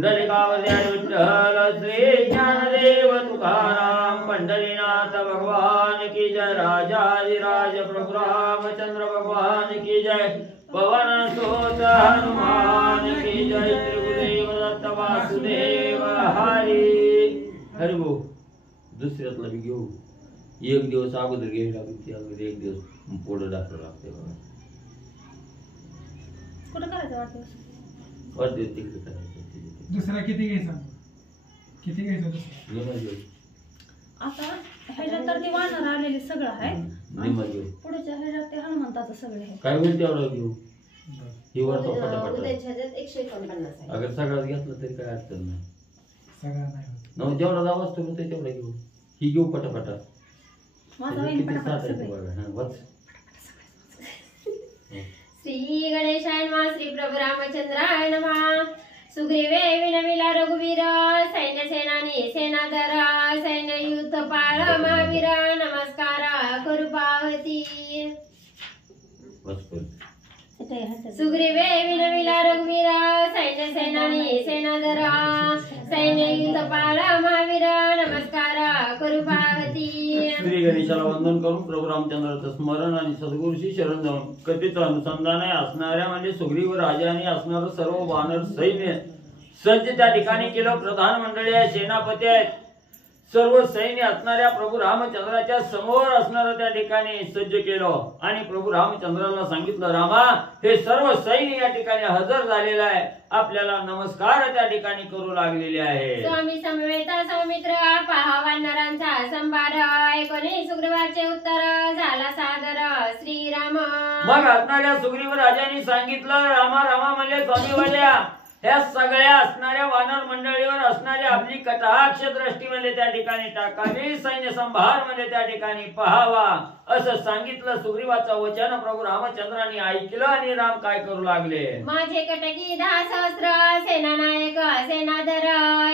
पुंडलिकावरती विठ्ठल श्री ज्ञानदेव तुकाराम पंढरीनाथ भगवान की जय। राजाधिराज प्रभु रामचंद्र भगवान की जय। पवन सुत हनुमान की जय। त्रिगुरुदेव दत्त वासुदेव हरी हरि बोल। दुसऱ्यातला बी घेऊ, एक दिवस अगोदर घ्यावी लागते, अगोदर एक दिवस पुढे दाखवावं लागते बघा। कुठं करायचं वाढदिवस तिकडे करायचं। दुसरा किती घ्यायचा, किती घ्यायचा आता ह्याच्यात तर ते वानर आलेले सगळं आहे, निम्मा घेऊ। पुढच्या ह्याच्यात ते हनुमंताचं सगळं आहे। काय होईल तेवढं घेऊ, ही वरतो पटापट। उद्याच्या ह्याच्यात 149 आहे. अगर सगळ्यात घेतलं तरी काय अडचण नाही। सगळा नाही नऊ जेवढा जावा असतो ते तेवढा घेऊ, ही घेऊ पटापटा। माझा होईल पटापट सगळे। श्री गणेशाय नमः। श्री प्रभु रामचंद्राय नमः। सुग्रीवे विनविला रघुवीर सैन्य सेनानी सेनाधर सैन्य युद्ध पाळ महावीर नमस्कार करू पावती। सुग्रीवे विनविला रघुवीर सैन्य सेनानी सेनाधर सैन्य युद्ध पाळ महावीर नमस्कार करू पावती। श्री गणेशाला वंदन करून प्रभू रामचंद्राचं स्मरण आणि सद्गुरूशी शरण जाऊन कथेचं अनुसंधान असणाऱ्या म्हणजे सुग्रीव राजाने असणारं सर्व वानर सैन्य सज्ज त्या ठिकाणी केलं। प्रधान मंडळी आहे, सेनापती आहेत, सर्व सैन्य असणाऱ्या प्रभू रामचंद्राच्या समोर असणारं त्या ठिकाणी सज्ज केलं। आणि प्रभू रामचंद्राला सांगितलं, रामा हे सर्व सैन्य या ठिकाणी हजर झालेलं आहे, आपल्याला नमस्कार त्या ठिकाणी करू लागलेले आहे। स्वामी समवेत सौमित्र पहा वानरांचा संभार ऐकून सुग्रीवाचे उत्तर झाला सादर श्रीराम। मग असणाऱ्या सुग्रीव राजाने सांगितलं, रामा रामा म्हणले स्वामी वाल्या ह्या सगळ्या असणाऱ्या वानर मंडळीवर असणारी आपली कटाक्ष दृष्टी म्हणजे त्या ठिकाणी टाकावी, सैन्य संभार म्हणजे त्या ठिकाणी पहावा असं सांगितलं। सुग्रीवाचं वचन प्रभू रामचंद्राने ऐकलं आणि राम काय करू लागले, माझे कटकी 10 सहस्र सेना नायक सेनाधर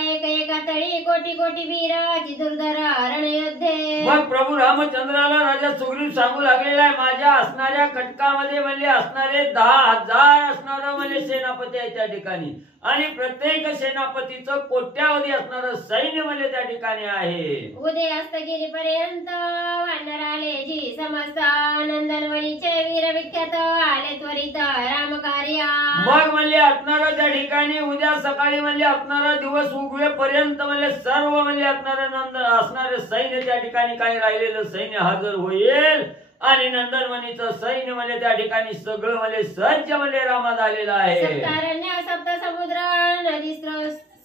एक एक तळी कोटी कोटी वीर जिदुर्धर रणयोद्धे। मग प्रभू रामचंद्राला राजा सुग्रीव सांगू लागलेला आहे, माझ्या असणाऱ्या कटकामध्ये म्हणजे असणारे 10,000 असणारं म्हणजे सेनापती आहे त्या ठिकाणी, आणि प्रत्येक सेनापतीचं कोट्यावधी असणारं सैन्य म्हणजे त्या ठिकाणी आहे। उदयास्तगिरी पर्यंत वानर आले जी समस्त नंदनवनीचे वीर विख्यात आले त्वरित राम कार्य। मग म्हणजे असणारं त्या ठिकाणी उद्या सकाळी म्हणजे असणारा दिवस उगवेपर्यंत म्हणजे सर्व म्हणजे असणारे सैन्य त्या ठिकाणी काही राहिलेलं सैन्य हजर होईल आणि नंदनवनीचं सैन्य म्हणजे त्या ठिकाणी सगळं म्हणजे सज्ज म्हणजे रामा झालेला आहे। सप्तारण्य सप्त समुद्र नदी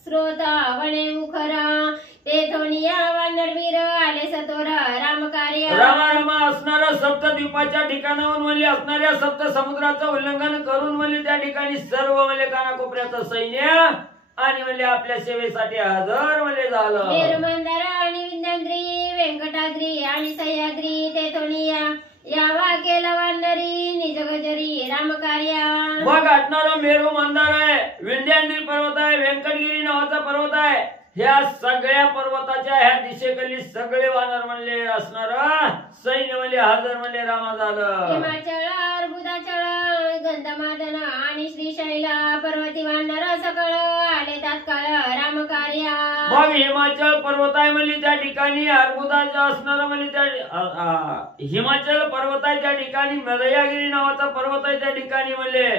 स्रोत वने मुखरा तेथोनिया वानरवीर आले सतोर राम कार्य। रामा रामा असणाऱ्या सप्तद्वीपाच्या ठिकाणाहून म्हणजे असणाऱ्या सप्त समुद्राचं उल्लंघन करून म्हणजे त्या ठिकाणी सर्व म्हणजे कानाकोपऱ्याचं सैन्य आणि म्हणजे आपल्या सेवेसाठी हजर म्हणजे झालं। मेरुमंदार आणि विंध्याद्री व्यंकटाद्री आणि सह्याद्री तेथोनिया यावा केला वानरी निजगजरी राम कार्य। मग असणारा मेरू मंदार आहे, विंध्याद्री पर्वत आहे, व्यंकटगिरी नावाचा पर्वत आहे, ह्या सगळ्या पर्वताच्या ह्या दिशेकडली सगळे वानर म्हणले असणार सैन्य म्हणले हजर म्हणले रामा झालं। हिमाचल अर्बुदाचल गंधमादन आणि श्रीशैल पर्वती वानर सकळ आले तात्काळ राम कार्य। मग हिमाचल पर्वत आहे म्हणले त्या ठिकाणी अर्बुदाचा असणार म्हणले त्या हिमाचल पर्वत आहे त्या ठिकाणी मलयागिरी नावाचा पर्वत आहे त्या ठिकाणी म्हणले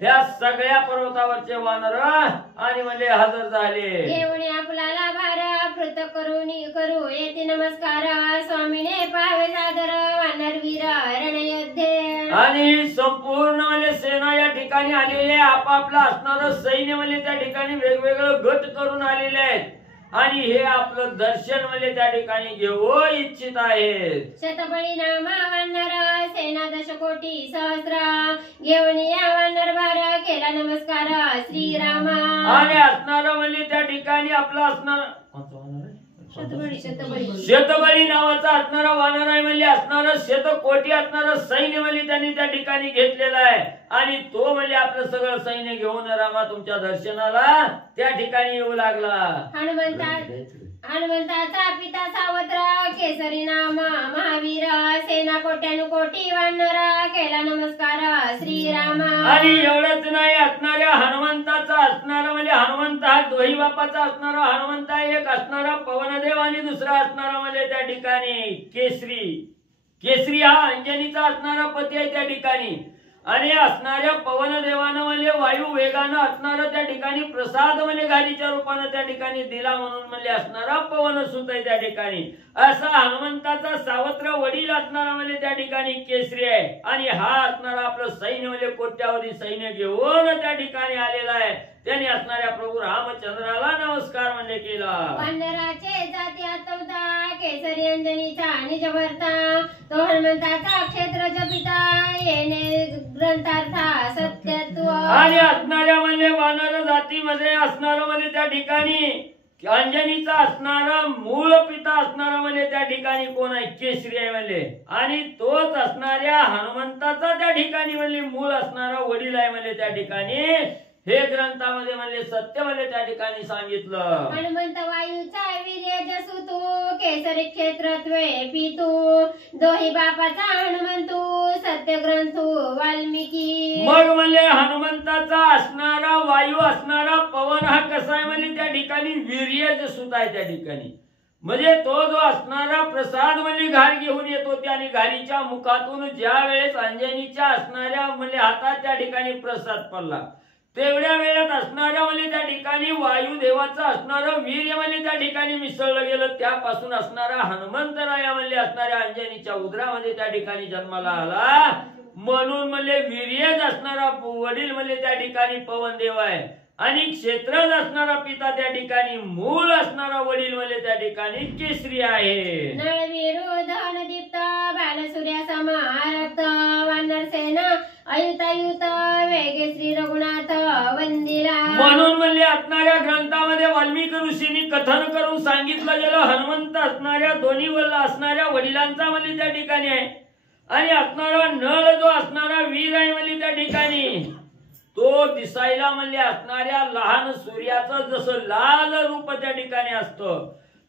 ह्या सगळ्या पर्वतावरचे वानर आणि म्हणजे हजर झाले। घेऊन आपल्याला भार पृथक करू येते नमस्कार स्वामीने पाहावे सादर वानरवीर रणयोद्धे। आणि संपूर्ण म्हणजे सेना या ठिकाणी आलेले आपापला असणारं सैन्य म्हणजे त्या ठिकाणी वेगवेगळं गट करून आलेले आहेत आणि हे आपलं दर्शन म्हणजे त्या ठिकाणी घेऊ इच्छित आहेत। शतबळी नामा वानर सेना 10 कोटी सहस्र घेऊन या वानर भार केला नमस्कार श्रीराम। आणि असणार म्हणजे त्या ठिकाणी आपलं असणार शतबळी नावाचा असणारा वानर आहे म्हणजे असणार शतकोटी असणार सैन्य म्हणजे त्यांनी त्या ठिकाणी घेतलेला आहे आणि तो म्हणजे आपलं सगळं सैन्य घेऊन रामा तुमच्या दर्शनाला त्या ठिकाणी येऊ लागला। हनुमंताचा पिता सावत्र केसरी नाम महावीर सेना कोट्यानुकोटी वानर केला नमस्कार श्रीराम. आणि एवढंच नाही, असणाऱ्या हनुमंताचा असणारा म्हणजे हनुमंत हा दोही बापाचा असणारा हनुमंत एक असणारा पवनदेव आणि दुसरा असणारा म्हणजे त्या ठिकाणी केसरी. केसरी हा अंजनीचा असणारा पती आहे त्या ठिकाणी. आणि असणाऱ्या पवनदेवानं म्हणजे वायू वेगानं असणारा त्या ठिकाणी प्रसाद म्हणजे गाडीच्या रूपानं त्या ठिकाणी दिला म्हणून म्हणजे असणारा पवन सुत आहे त्या ठिकाणी. असा हनुमंताचा सावत्र वडील असणारा म्हणजे त्या ठिकाणी केसरी आहे. आणि हा असणारा आपलं सैन्य म्हणजे कोट्यावधी सैन्य घेऊन त्या ठिकाणी आलेला आहे. त्याने असणाऱ्या प्रभू रामचंद्राला नमस्कार म्हणजे केला. वानराचे जाती आतवता केसरी अंजनीचा निज भरता तो हनुमंताचा क्षेत्र जपिता येणे ग्रंथार्था सत्यत्व. आणि असणाऱ्या म्हणजे वानर जातीमध्ये असणारा म्हणजे त्या ठिकाणी अंजनीचा असणारा मूळ पिता असणारा म्हणजे त्या ठिकाणी कोण आहे? केसरी आहे म्हणजे. आणि तोच असणाऱ्या हनुमंताचा त्या ठिकाणी म्हणजे मूळ असणारा वडील आहे म्हणजे त्या ठिकाणी हे ग्रंथामध्ये म्हणजे सत्य म्हणजे त्या ठिकाणी सांगितलं. हनुमंत वायूचा वीर्य जसू तू केसरी क्षेत्रत्वे पितू दोही बापाचा हनुमंतू सत्य ग्रंथू वाल्मिकी. मग म्हणजे हनुमंताचा असणारा वायू असणारा पवन हा कसा आहे म्हणजे त्या ठिकाणी वीर्य जसूत आहे त्या ठिकाणी. म्हणजे तो जो असणारा प्रसाद म्हणजे घार घेऊन येतो त्याने घारीच्या मुखातून ज्या वेळेस अंजनीच्या असणाऱ्या म्हणजे हातात त्या ठिकाणी प्रसाद पडला तेवढ्या वेळात असणाऱ्या म्हणजे त्या ठिकाणी वायुदेवाचं असणारं वीर्य म्हणजे त्या ठिकाणी मिसळलं गेलं. त्यापासून असणारा हनुमंतराया म्हणजे असणाऱ्या अंजनीच्या उदरामध्ये त्या ठिकाणी जन्माला आला. म्हणून म्हणजे वीर्यच असणारा वडील म्हणजे त्या ठिकाणी पवनदेव आहे. आणि क्षेत्रज असणारा पिता त्या ठिकाणी मूळ असणारा वडील म्हणजे त्या ठिकाणी केसरी आहे. नळवीरू दहनदीप्त बालसूर्या समारक्त वानर सेना अयुतायुत वेगे श्री रघुनाथ वंदिला. म्हणून म्हणजे असणाऱ्या ग्रंथामध्ये वाल्मिकी ऋषींनी कथन करून सांगितलं गेलं हनुमंत असणाऱ्या दोन्ही वल्ल असणाऱ्या वडिलांचा म्हणजे त्या ठिकाणी आहे. आणि असणारा नळ जो असणारा वीर आहे म्हणजे त्या ठिकाणी तो दिसायला म्हणजे असणाऱ्या लहान सूर्याचं जसं लाल रूप त्या ठिकाणी असतं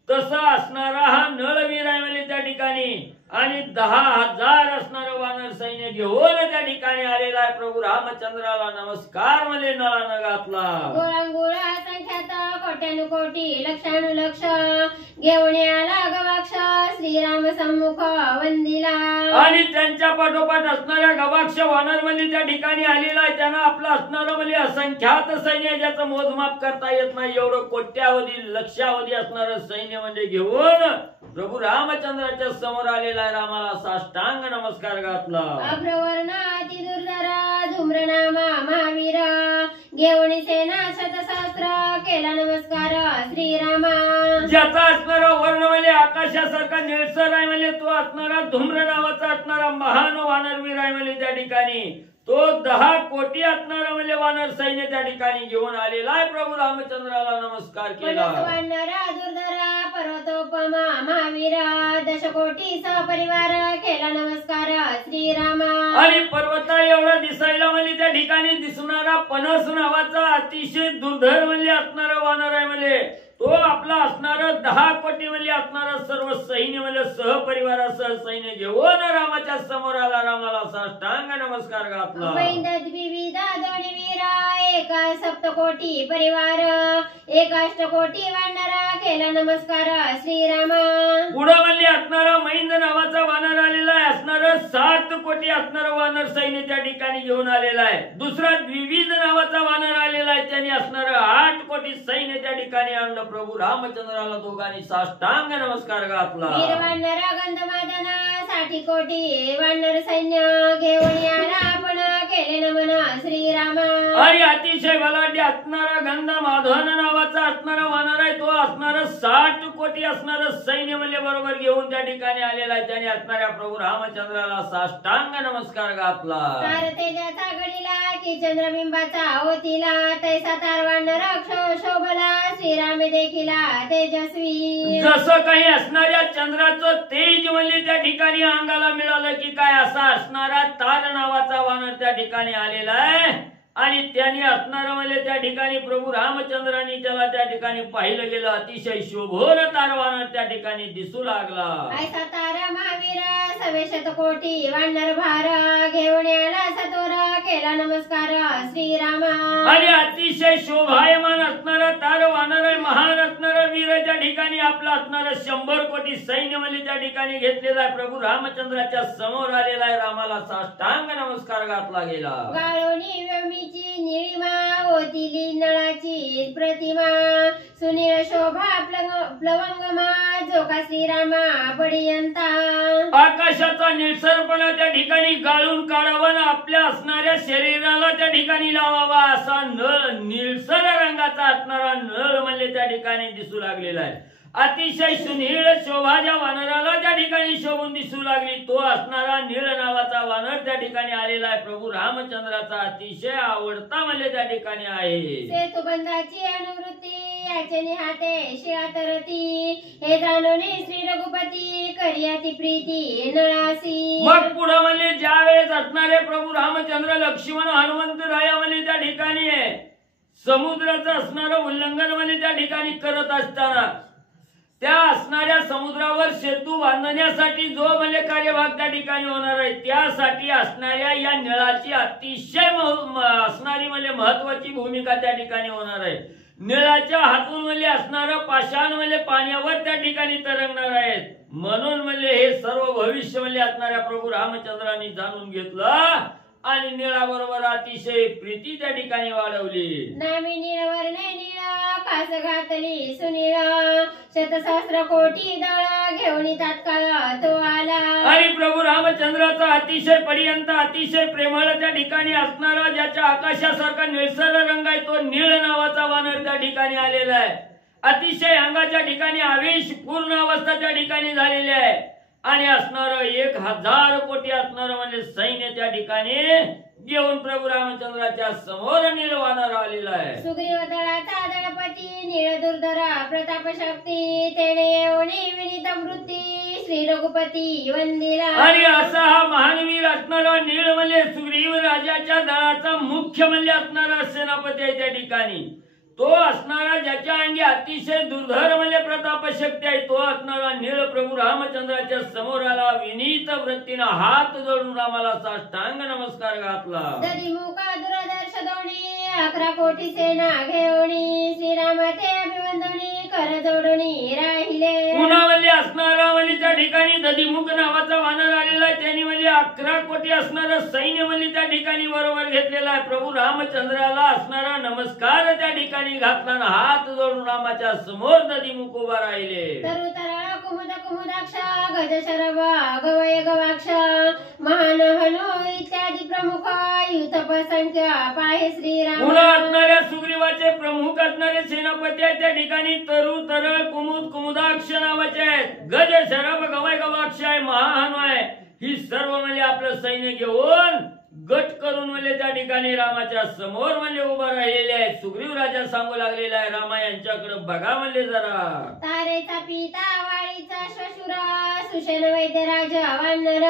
तसं असणारा हा नळवीर आहे म्हणजे त्या ठिकाणी. आणि 10,000 असणारं वानर सैन्य घेऊन त्या ठिकाणी आलेला आहे. प्रभू रामचंद्राला नमस्कार म्हणजे नळानं घातला. गोळा संख्यात कोट्यानुकोटी लक्षानुलक्ष घेऊन आला गवाक्ष श्रीराम सम्मुख वंदिला. आणि त्यांच्या पाठोपाठ असणाऱ्या गवाक्ष वानर म्हणजे त्या ठिकाणी आलेला आहे. त्यांना आपलं असणारं म्हणजे असंख्यात सैन्य ज्याचं मोजमाप करता येत नाही एवढं कोट्यावधी लक्षावधी असणारं सैन्य म्हणजे घेऊन प्रभू रामचंद्राच्या समोर आलेला आहे. रामाला साष्टांग नमस्कार घातला. अभ्रवर्ण अति दुर्धर धूम्रनामा महावीर घेऊन सेना शतसहस्र केला नमस्कार श्रीरामा. ज्याचा असणारा वर्ण म्हणजे आकाशासारखा निळसर आहे म्हणजे तो असणारा धूम्र नावाचा असणारा महान वानरवीर आहे म्हणजे त्या ठिकाणी तो 10 कोटी असणारा म्हणजे वानर सैन्य त्या ठिकाणी घेऊन आलेला आहे. प्रभू रामचंद्राला नमस्कार केला. वानर दुर्धर पर्वतोपमा महावीर दशकोटी सहपरिवार केला नमस्कार श्रीरामा. आणि पर्वता एवढा दिसायला म्हणजे त्या ठिकाणी दिसणारा पनस नावाचा अतिशय दुर्धर म्हणजे असणारा वानर आहे म्हणजे तो आपला असणारा 10 कोटी म्हणजे असणारा सर्व सैन्य म्हणजे सहपरिवारासह सैन्य घेऊन रामाच्या समोर आला. रामाला साष्टांग नमस्कार घातला. विविध दोन्ही वीर एक सप्तकोटी परिवार एक अष्टकोटी वानर केला नमस्कार श्रीरामा. पुढं म्हणजे असणारा मैंद नावाचा वानर आलेला आहे. असणारा 7 कोटी असणारा वानर सैन्य त्या ठिकाणी घेऊन आलेला आहे. दुसरा द्विविध नावाचा वानर आलेला आहे. त्याने असणारा 8 कोटी सैन्य त्या ठिकाणी आणलं. प्रभू रामचंद्राला दोघांनी साष्टांग नमस्कार घातला. वीर वानर गंधमादना 60 कोटी वानर सैन्य घेऊन आला आपण केले नमन श्रीरामा. आणि अतिशय बलाढ्य असणारा गंधमाधन नावाचा असणारा वानर आहे. तो असणारा 60 कोटी असणारं सैन्य म्हणजे बरोबर घेऊन त्या ठिकाणी आलेला आहे. त्याने असणाऱ्या प्रभू रामचंद्राला साष्टांग नमस्कार घातला. तेजाचा घडीला की चंद्रबिंबाचा होतीला तैसा तार वानर शोभला श्रीराम देखीला तेजस्वी. जसं काही असणाऱ्या चंद्राचं तेज म्हणजे त्या ठिकाणी अंगाला मिळालं की काय असा असणारा तार नावाचा वानर त्या ठिकाणी आलेला आहे. आणि त्यांनी असणारं म्हणजे त्या ठिकाणी प्रभू रामचंद्रांनी त्याला त्या ठिकाणी पाहिलं गेलं. अतिशय शोभोन तारवानर त्या ठिकाणी दिसू लागला. ऐसा तारा महावीर सवेशत कोटी वानर भार घेऊन आला सतोर केला नमस्कार श्रीरामा. आणि अतिशय शोभायमान असणारा तार वानर महान असणारा वीर त्या ठिकाणी आपला असणारा 100 कोटी सैन्य म्हणजे त्या ठिकाणी घेतलेला आहे. प्रभू रामचंद्राच्या समोर आलेला आहे. रामाला साष्टांग नमस्कार घातला गेला. गाळोनी व्यमीची निळीमा ओतिली नळाची प्रतिमा सुनील शोभा प्लवंगमा जोका श्रीरामा पर्यंता. आकाशाचा निळसरपणा त्या ठिकाणी गाळून काढावा आणि आपल्या असणाऱ्या शरीराला त्या ठिकाणी लावावा असा नळ निळसर रंगाचा असणारा नळ म्हणजे त्या ठिकाणी दिसू लागलेला आहे. अतिशय सुनीळ शोभा ज्या वानराला त्या ठिकाणी शोभून दिसू लागली तो असणारा नीळ नावाचा वानर त्या ठिकाणी आलेला आहे. प्रभू रामचंद्राचा अतिशय आवडता म्हणजे त्या ठिकाणी आहे. सेतुबंधाची अनुवृत्ती याचे निहाते शियातरती हे जाणवणे श्री रघुपती करियाती प्रीती नळासी. मग पुढे म्हणजे ज्या वेळेस असणारे प्रभू रामचंद्र लक्ष्मण हनुमंत राया म्हणजे त्या ठिकाणी आहे. समुद्राचं असणारं उल्लंघन म्हणजे त्या ठिकाणी करत असताना त्या असणाऱ्या समुद्रावर सेतू बांधण्यासाठी जो म्हणजे कार्यभाग त्या ठिकाणी होणार आहे त्यासाठी असणाऱ्या या निळाची अतिशय असणारी म्हणजे महत्वाची भूमिका त्या ठिकाणी होणार आहे. निळाच्या हातून म्हणजे असणारं पाषाण म्हणजे पाण्यावर त्या ठिकाणी तरंगणार आहेत. म्हणून म्हणजे हे सर्व भविष्य म्हणजे असणाऱ्या प्रभू रामचंद्रांनी जाणून घेतलं आणि निळाबरोबर अतिशय प्रीती त्या ठिकाणी वाढवली. नामी निळवरणे निळ कास घातली सुनीळ शतसहस्र कोटी दळ घेऊन तात्काळ तो आला. आणि प्रभू रामचंद्राचा अतिशय पर्यंत अतिशय प्रेमळ त्या ठिकाणी असणारा ज्याच्या आकाशासारखा निळसर रंग आहे तो नीळ नावाचा वानर त्या ठिकाणी आलेला आहे. अतिशय अंगाच्या ठिकाणी आवेश पूर्ण अवस्था त्या ठिकाणी झालेली आहे. आणि असणार 1000 कोटी असणार म्हणजे सैन्य त्या ठिकाणी घेऊन प्रभू रामचंद्राच्या समोर नीळ वानर आलेला आहे. सुग्रीव दळाचा दळपती नीळ दुर्धर प्रताप शक्ती तेने येऊन विनीत वृत्ती श्री रघुपती वंदिला. आणि असा हा महानवीर असणारा नीळ म्हणजे सुग्रीव राजाच्या दळाचा मुख्य म्हणजे असणारा सेनापती आहे त्या ठिकाणी. तो असणारा ज्याच्या अंगी अतिशय दुर्धर म्हणजे प्रताप शक्ती आहे तो असणारा नीळ प्रभू रामचंद्राच्या समोर आला. विनीत वृत्तीनं हात जोडून रामाला साष्टांग नमस्कार घातला. दरी मुका दुरदर्श दोणी 11 कोटी सेना घेऊनी श्रीराम ते अभिवंदनी कर जोडणी राहिले. पुन्हा म्हणजे असणारा म्हणजे त्या ठिकाणी दधिमुख नावाचा वानर आलेला आहे. त्यांनी म्हणजे 11 कोटी असणारं सैन्य म्हणजे त्या ठिकाणी बरोबर घेतलेला आहे. प्रभू रामचंद्राला असणारा नमस्कार त्या ठिकाणी घातला हात जोडून रामाच्या समोर दधिमुख उभा राहिले. तरुतरा कुमुद कुमुदाक्ष गज शरभ गवय गवाक्ष महान हनु इत्यादी प्रमुख युथप संख्या पाहे श्रीराम. पुन्हा असणाऱ्या सुग्रीवाचे प्रमुख असणारे सेनापती आहेत त्या ठिकाणी तरु तरळ कुमुद कुमुदाक्ष नावाचे आहेत. गज शरभ गवय गवाक्ष आहे महान आहे. ही सर्व म्हणजे आपलं सैन्य घेऊन गट करून म्हणजे त्या ठिकाणी रामाच्या समोर म्हणजे उभा राहिलेले आहेत. सुग्रीव राजा सांगू लागलेला आहे रामा यांच्याकडे बघा म्हणजे जरा. तारेचा पिता वाळीचा श्वशुर सुषेण वैद्य राजा वानर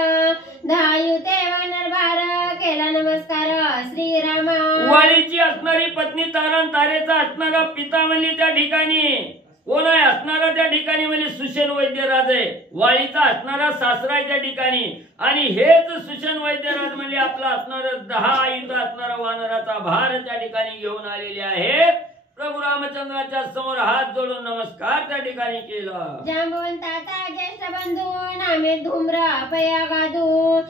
धायुते वानर भार केला नमस्कार श्रीरामा. वाळीची असणारी पत्नी तारा तारेचा असणारा पिता म्हणजे त्या ठिकाणी कोण आहे असणारा त्या ठिकाणी म्हणजे सुषेण वैद्यराज आहे. वाळीचा असणारा सासरा आहे त्या ठिकाणी. आणि हेच सुषेण वैद्यराज म्हणजे आपला असणारा 10 आयुध असणारा वानराचा भार त्या ठिकाणी घेऊन आलेले आहे. प्रभू रामचंद्राच्या समोर हात जोडून नमस्कार त्या ठिकाणी केला. जांबवंताचा ज्येष्ठ बंधू नामे धूम्र पया गाधू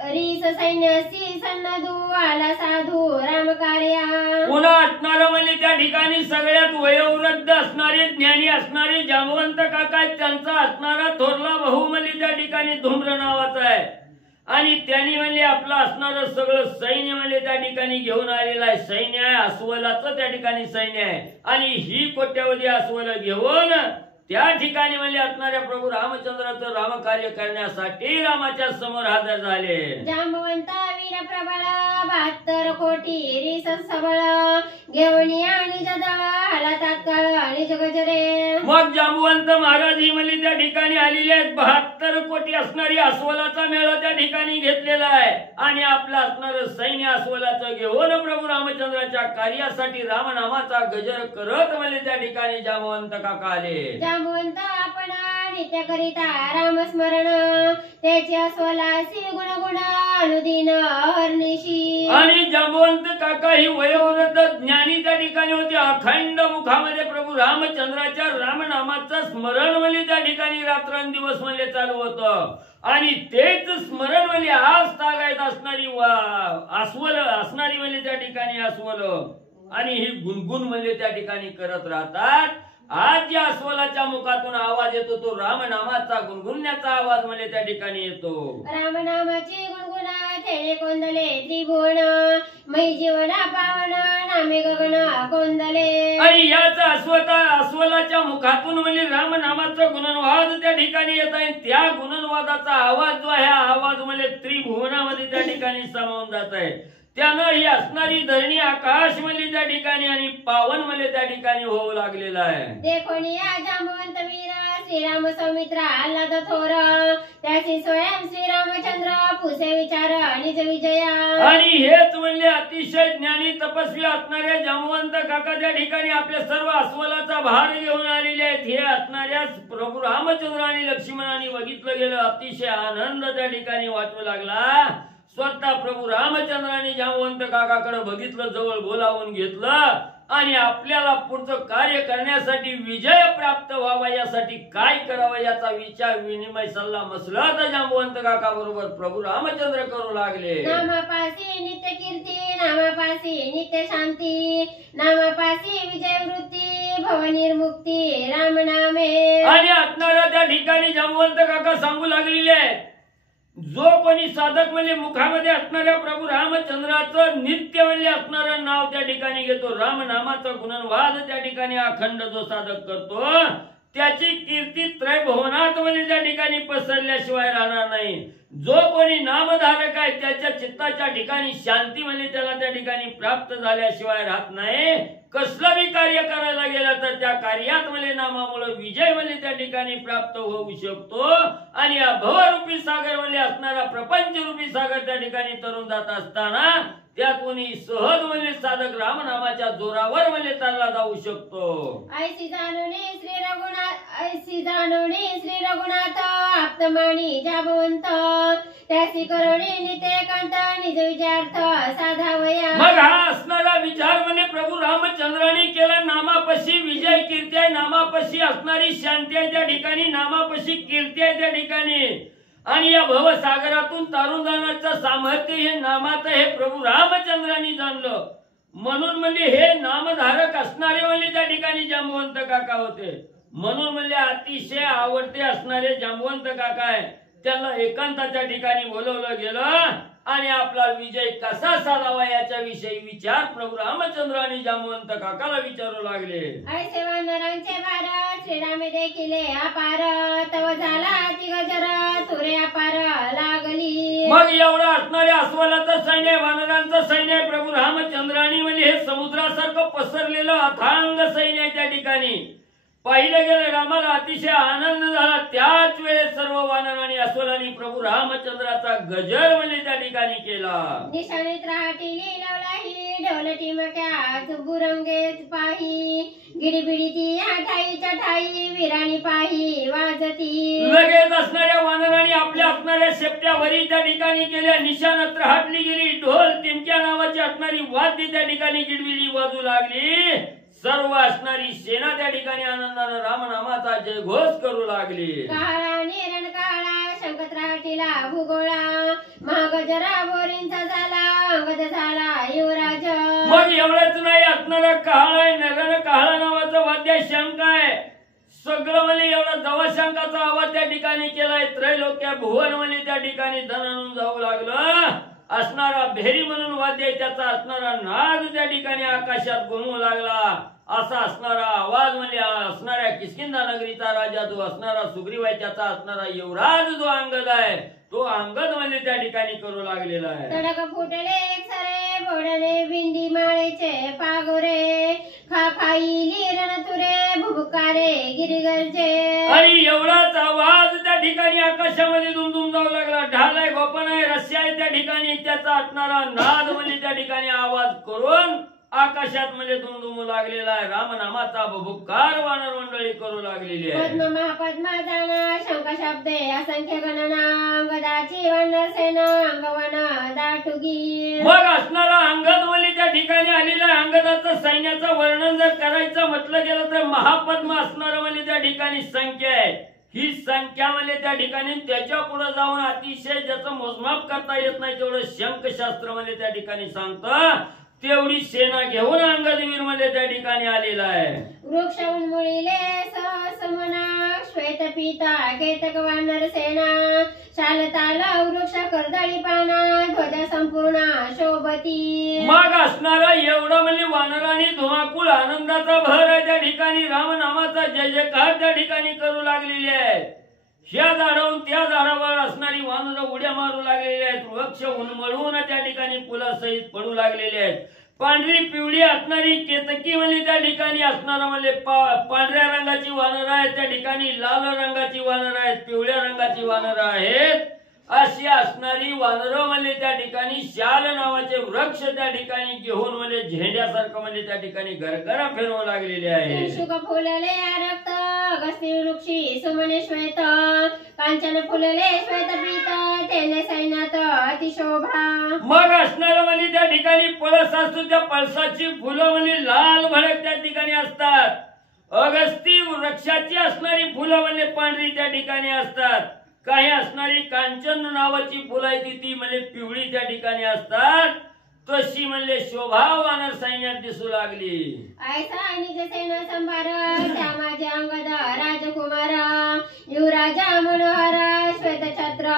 रीस सैन्यासी सन्नधू आला साधू राम कार्या. पुन्हा असणारं म्हणजे त्या ठिकाणी सगळ्यात वयोवृद्ध असणारे ज्ञानी असणारे जांबवंत काका त्यांचा असणारा थोरला भाऊ म्हणजे त्या ठिकाणी धूम्र नावाचा आहे. आणि त्यांनी म्हणजे आपलं असणारं सगळं सैन्य म्हणजे त्या ठिकाणी घेऊन आलेलं आहे. सैन्य आहे अस्वलाचं त्या ठिकाणी सैन्य आहे. आणि ही कोट्यावधी अस्वल घेऊन त्या ठिकाणी म्हणजे असणाऱ्या प्रभू रामचंद्राचं रामकार्य करण्यासाठी रामाच्या समोर हजर झाले. जांबवंता वीर प्रबळ 72 कोटी रीस सबळ घेऊन आणि जदळ आला तात्काळ आणि जगजरे. मग जांबुवंत महाराज ही म्हणली त्या ठिकाणी आलेले आहेत. 72 कोटी असणारी अस्वलाचा मेळा त्या ठिकाणी घेतलेला आहे आणि आपलं असणारं सैन्य अस्वलाचं घेऊन प्रभू रामचंद्राच्या कार्यासाठी रामनामाचा गजर करत म्हणजे त्या ठिकाणी जांबुवंत काका आले. जांबुवंत आपण नित्य करिता रामस्मरण त्याची अस्वलासी गुणगुण अनुदिन हरनिशी. आणि जांबुवंत काका ही वयोवृद्ध ज्ञानी त्या ठिकाणी होते. अखंड मुखामध्ये प्रभू रामचंद्राच्या रामनामाचं स्मरण म्हणजे त्या ठिकाणी रात्रंदिवस म्हणजे चालू होतं आणि तेच स्मरण म्हणजे आज तागायत असणारी अस्वल असणारी म्हणजे त्या ठिकाणी अस्वल आणि ही गुणगुण म्हणजे त्या ठिकाणी करत राहतात. आज ज्या अस्वलाच्या मुखातून आवाज येतो तो रामनामाचा गुणगुणण्याचा आवाज म्हणजे त्या ठिकाणी येतो. रामनामाची गुणगुणा तेने कोंदले त्रिभुवन मै जीवना पावन नामे गगन कोंदले. आणि याच अस्वलाच्या मुखातून म्हणजे रामनामाचा गुणनवाद त्या ठिकाणी येत आहे. त्या गुणनवादाचा आवाज जो आहे आवाज म्हणजे त्रिभुवनामध्ये त्या ठिकाणी सामावून जात आहे. त्यानं ही असणारी धरणी आकाश म्हणजे त्या ठिकाणी आणि पावन म्हणजे त्या ठिकाणी होऊ लागलेला आहे. देखोनी जांबुवंत वीर श्रीराम सौमित्र आल्हाद थोर त्याची स्वयं श्रीरामचंद्र पुसे विचार निज विजया. आणि हेच म्हणजे अतिशय ज्ञानी तपस्वी असणारे जांबुवंत काका त्या ठिकाणी आपल्या सर्व अस्वलाचा भार घेऊन आलेले आहेत. हे असणाऱ्या प्रभू रामचंद्र आणि लक्ष्मणाने बघितलं गेलं. अतिशय आनंद त्या ठिकाणी वाटू लागला. स्वतः प्रभू रामचंद्राने जांबुवंत काकाकडे बघितलं, जवळ बोलावून घेतलं आणि आपल्याला पुढचं कार्य करण्यासाठी विजय प्राप्त व्हावा यासाठी काय करावं याचा विचार विनिमय सल्ला मसला तर जांबुवंत काका बरोबर प्रभू रामचंद्र करू लागले. नामापासी नित्य कीर्ती नामापासी नित्य शांती नामापासी विजय वृत्ती भव निर्मुक्ती राम नामे. आणि असणाऱ्या त्या ठिकाणी जांबुवंत काका सांगू लागलेले जो कोणी साधक म्हणजे मुखामध्ये असणाऱ्या प्रभू रामचंद्राचं नित्य म्हणजे असणारं नाव त्या ठिकाणी घेतो, रामनामाचा गुणनवाद त्या ठिकाणी अखंड जो साधक करतो त्याची कीर्ती त्रयभुवनात म्हणजे त्या ठिकाणी पसरल्याशिवाय राहणार नाही. जो कोणी नामधारक आहे त्याच्या चित्ताच्या ठिकाणी शांती म्हणजे त्याला त्या ठिकाणी प्राप्त झाल्याशिवाय राहत नाही. कसलं बी कार्य करायला गेलं तर त्या कार्यात म्हणजे नामामुळे विजय म्हणजे त्या ठिकाणी प्राप्त होऊ शकतो. आणि या भवरूपी सागर म्हणजे असणारा प्रपंच रूपी सागर त्या ठिकाणी तरुण जात असताना त्यातून सहज म्हणजे साधक रामनामाच्या जोरावर म्हणजे चालला जाऊ शकतो. ऐसी जाणवणे श्री रघुनाथ आप्तमाणी जांबुवंत त्यासी करुणे नित्य एकांत निज विचार्थ साधावया. मग हा असणारा विचार म्हणजे प्रभू रामचंद्राने केला. नामापशी विजय कीर्ती आहे, नामापशी असणारी शांती आहे त्या ठिकाणी, नामापशी कीर्ती आहे त्या ठिकाणी. आणि या भवसागरातून तारून जाण्याचं सामर्थ्य हे नामात हे प्रभू रामचंद्रांनी जाणलं. म्हणून म्हणजे हे नामधारक असणारे म्हणजे त्या ठिकाणी जांबुवंत काका होते. म्हणून म्हणजे अतिशय आवडते असणारे जांबुवंत काका आहे. त्यांना एकांताच्या ठिकाणी बोलवलं गेलं आणि आपला विजय कसा साधावा याच्या विषयी विचार प्रभू रामचंद्र आणि जांबुवंत काकाला विचारू लागले. ऐसे वानरांचे भार श्रीरामे देखिले अपार तव झाला ती गजर तुरे अपार लागली. मग एवढं असणाऱ्या अस्वलाचं सैन्य वानरांचं सैन्य प्रभू रामचंद्रानी म्हणजे हे समुद्रासारखं पसरलेलं अथांग सैन्य आहे त्या ठिकाणी. पाहिलं गेलं रामाला अतिशय आनंद झाला. त्याच वेळेस सर्व वानरांनी अस्वलांनी प्रभू रामचंद्राचा गजर म्हणजे त्या ठिकाणी केला. निशाणीत राहटिली लवलाही ढोलटी मक्या चुबुरंगेत पाही गिडीबिडी ती ठाईच्या ठाई विराणी पाही वाजती. लगेच असणाऱ्या वानरांनी आपल्या असणाऱ्या शेपट्यावरी त्या ठिकाणी केल्या. निशाणत राहटली गेली. ढोल तिमक्या नावाची असणारी वाद्य त्या ठिकाणी गिडबिडी वाजू लागली. सर्व असणारी सेना त्या ठिकाणी आनंदानं रामनामाचा जयघोष करू लागली. काळा निरण काळा शंकत राहटीला भूगोळा महागजरा बोरींचा झाला अंगद झाला युवराज. मग एवढंच नाही असणारा काळा आहे नरण काळा नावाचं वाद्य शंख आहे. सगळं म्हणजे एवढा जवशंकाचा आवाज त्या ठिकाणी केलाय. त्रैलोक्य भुवन म्हणजे त्या ठिकाणी धन आणून जाऊ लागलं. असणारा भेरी म्हणून वाद्य त्याचा असणारा नाद त्या ठिकाणी आकाशात घुमू लागला. असा असणारा आवाज म्हणजे असणाऱ्या किष्किंधा नगरीचा राजा जो असणारा सुग्रीव आहे त्याचा असणारा युवराज जो अंगद आहे तो अंगद म्हणजे त्या ठिकाणी करू लागलेला आहे. तडक फुटले सरे बोडले भिंडी माळेचे पागोरे खा खाईली रणतुरे भुबुका मारे गिरिगरचे. आणि एवढाच आवाज त्या ठिकाणी आकाशामध्ये दुमदुम जाऊ लागला. ढाल आहे, गोपन आहे, रस्सी आहे त्या ठिकाणी. त्याचा असणारा नाद म्हणजे त्या ठिकाणी आवाज करून आकाशात म्हणजे दुमदुमू लागलेला आहे. रामनामाचा भुभुकार वानर मंडळी करू लागलेली आहे. पद्म महापद्मा जाना शंख शब्दे असंख्य गणना अंगदाची वानर सेना अंगवन दाटुगी. मग असणारा अंगद म्हणजे त्या ठिकाणी आलेला आहे. अंगदाचं सैन्याचं वर्णन जर करायचं म्हटलं गेलं तर महापद्म असणारं म्हणजे त्या ठिकाणी संख्या आहे. ही संख्या म्हणजे त्या ठिकाणी त्याच्या पुढे जाऊन अतिशय ज्याचं मोजमाप करता येत नाही तेवढं शंखशास्त्र म्हणजे त्या ठिकाणी सांगतं. तेवढी सेना घेऊन अंगदवीर मध्ये त्या ठिकाणी आलेला आहे. वृक्ष उन्मुळीले सहसमना श्वेत पीता केतक वानर सेना शालताल वृक्ष कर्दळी पाना ध्वजा संपूर्ण शोभती. मग असणारा एवढं म्हणजे वानरांनी धुमाकूळ आनंदाचा भर आहे त्या ठिकाणी. रामनामाचा जय जयकार त्या ठिकाणी करू लागलेली आहे. ह्या झाडावरून त्या झाडावर असणारी वानरं उड्या मारू लागलेली आहेत. वृक्ष उन्मळून त्या ठिकाणी पुलासहित पडू लागलेले आहेत. पांढरी पिवळी असणारी केतकी म्हणजे त्या ठिकाणी असणारा म्हणजे पांढऱ्या रंगाची वानर आहेत त्या ठिकाणी. लाल रंगाची वानर आहेत, पिवळ्या रंगाची वानर आहेत. अशी असणारी वानरं म्हणजे त्या ठिकाणी शाल नावाचे वृक्ष त्या ठिकाणी घेऊन म्हणजे झेंड्यासारखं म्हणजे त्या ठिकाणी गरगरा फिरवू लागलेले आहे. शुक फुलले रक्त अगस्ती वृक्षी सुमने श्वेत कांचन फुलले श्वेत पीत तेने सैन्यात अतिशोभा. मग असणारं म्हणजे त्या ठिकाणी पळस असतो. त्या पळसाची फुलं म्हणजे लाल भडक त्या ठिकाणी असतात. अगस्ती वृक्षाची असणारी फुलं म्हणजे पांढरी त्या ठिकाणी असतात. काही असणारी कांचन नावाची फुलं आहे ती म्हणजे पिवळी त्या ठिकाणी असतात. तशी म्हणजे शोभा वानर सैन्यात दिसू लागली. ऐसा निज सेना संभार त्या माझे अंगद राजकुमार युवराजा मनोहर श्वेत छत्र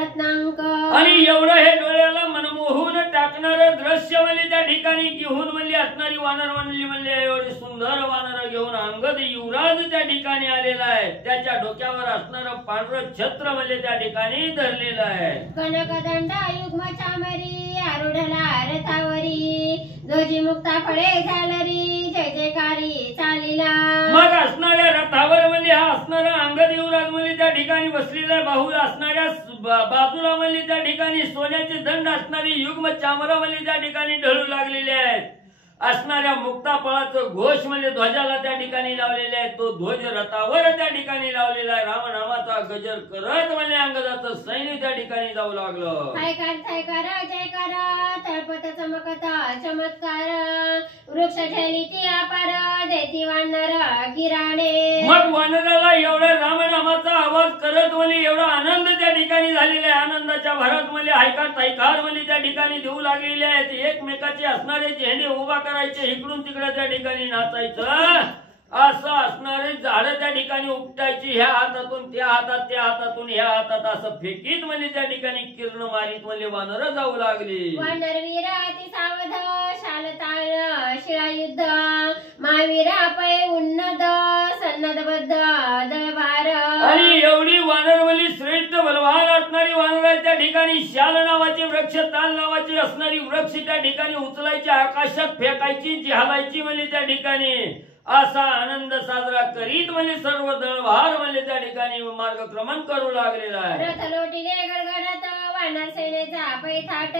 रत्नांक. आणि एवढं हे डोळ्याला मनमोहून टाकणारं दृश्य म्हणजे त्या ठिकाणी घेऊन म्हणजे असणारी वानर म्हणली म्हणजे एवढी सुंदर वानर घेऊन अंगद युवराज त्या ठिकाणी आलेला आहे. त्याच्या डोक्यावर असणारं पांढरं छत्र म्हणजे त्या ठिकाणी धरलेलं आहे. कनकदंड युग्म चामरी आरूढला रथावरी ध्वजी मुक्ता फळे झालरी जय जयकारी चालिला. मग असणाऱ्या रथावर म्हणजे हा असणारा अंगद युवराज म्हणजे त्या ठिकाणी बसलेला आहे. बाहू असणाऱ्या बाजूला म्हणजे त्या ठिकाणी सोन्याचे दंड असणारी युग्म चामरा म्हणजे त्या ठिकाणी ढळू लागलेले आहेत. असणाऱ्या मुक्ताफळाचं घोष म्हणजे ध्वजाला त्या ठिकाणी लावलेले आहे. तो ध्वज रथावर त्या ठिकाणी लावलेला आहे. रामनामाचा गजर करत म्हणजे अंगदाचं सैन्य त्या ठिकाणी जाऊ लागलं. थैकार थैकार जयकार तळपत चमकत चमत्कार वृक्ष झेलिती अपार देती वानर किराणे. मग वानराला एवढा रामनामाचा आवाज करत म्हणजे एवढा आनंद त्या ठिकाणी झालेला आहे. आनंदाच्या भरात म्हणजे ऐकार थैकार म्हणजे त्या ठिकाणी देऊ लागलेले आहेत. एकमेकाचे असणारे झेंडे उभा करायचे, इकडून तिकडे त्या ठिकाणी नाचायचं. असं असणारे झाड त्या ठिकाणी उपटायची, ह्या हातातून त्या हातात, त्या हातातून ह्या हातात असं फेकीत म्हणजे त्या ठिकाणी किरण मारीत म्हणजे वानर जाऊ लागली. वानर वीर अति सावध शाल ताळ शिळा युद्ध महावीरा पै उन्नत सन्नदबद्ध दळभार. आणि एवढी वानरवली श्रेष्ठ बलवान असणारी वानर आहे त्या ठिकाणी. शाल नावाची वृक्ष, ताल नावाची असणारी वृक्ष त्या ठिकाणी उचलायची, आकाशात फेकायची, जिहालायची म्हणजे त्या ठिकाणी असा आनंद साजरा करीत म्हणजे सर्व दळभार म्हणजे त्या ठिकाणी मार्गक्रमण करू लागलेला आहे. रथ लोटिले गडगडात वानर सेनेचा पैथाट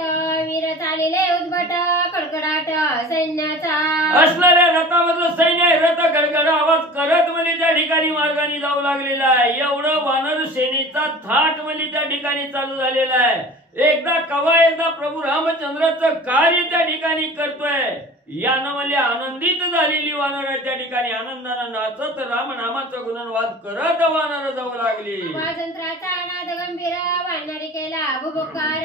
वीर चालिले उद्भट कडकडाट सैन्याचा. असणाऱ्या रथामधलं सैन्य आहे. रथ गडगड आवाज करत म्हणजे त्या ठिकाणी मार्गाने जाऊ लागलेला आहे. एवढं वानर सेनेचा थाट म्हणजे त्या ठिकाणी चालू झालेला आहे. एकदा कवा एकदा प्रभू रामचंद्राचं कार्य त्या ठिकाणी करतोय. यानं म्हणजे आनंदित झालेली वानर त्या ठिकाणी आनंदानं नाचत रामनामाचं गुणवाद करत वानर जाऊ लागली. वाजंत्राचा नाद गंभीर वानरी केला भुभुकार